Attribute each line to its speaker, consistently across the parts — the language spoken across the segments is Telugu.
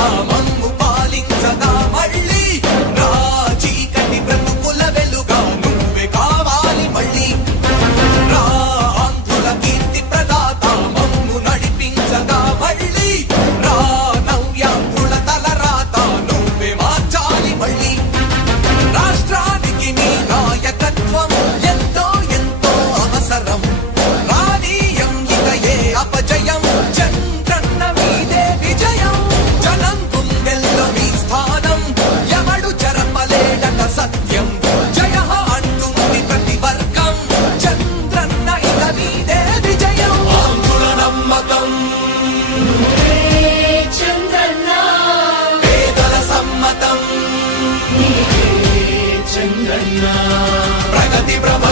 Speaker 1: আমন্ত্রণ
Speaker 2: di bravo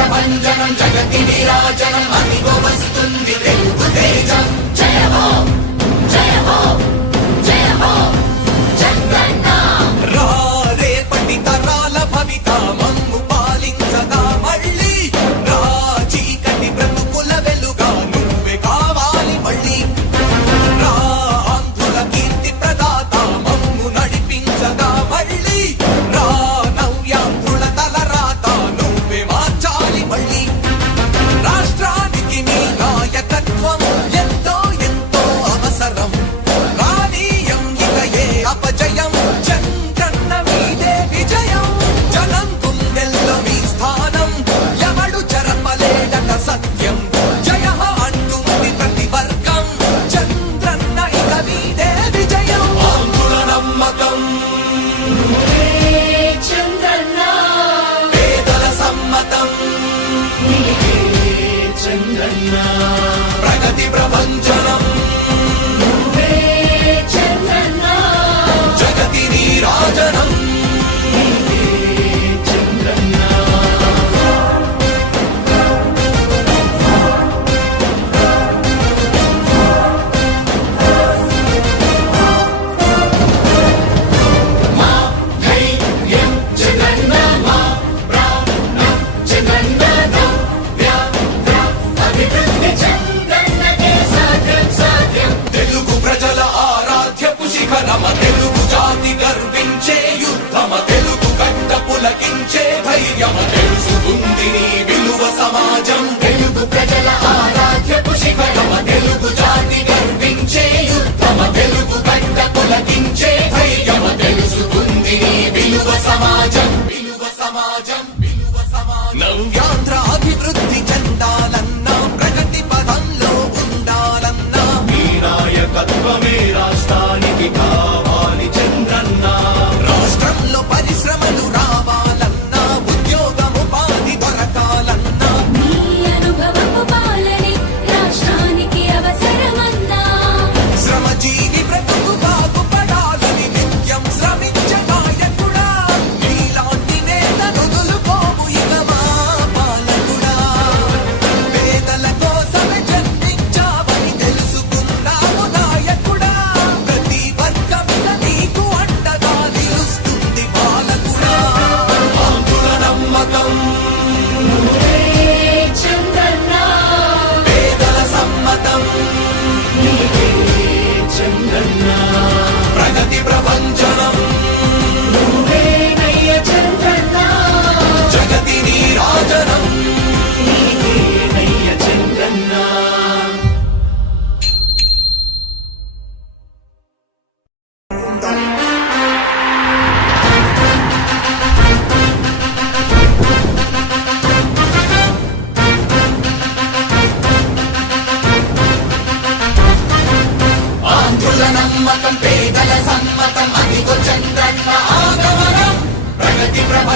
Speaker 1: ప్రపంచనం
Speaker 2: జగతి విరాజనం అదిగో వస్తుంది తెలుగు తేజం.
Speaker 1: జయమో!
Speaker 2: జయమో!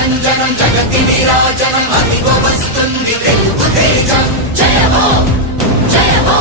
Speaker 2: నిరంజనం జగతి విరాజనం అదిగో వస్తుంది తెలుగు తేజం జయమో జయమో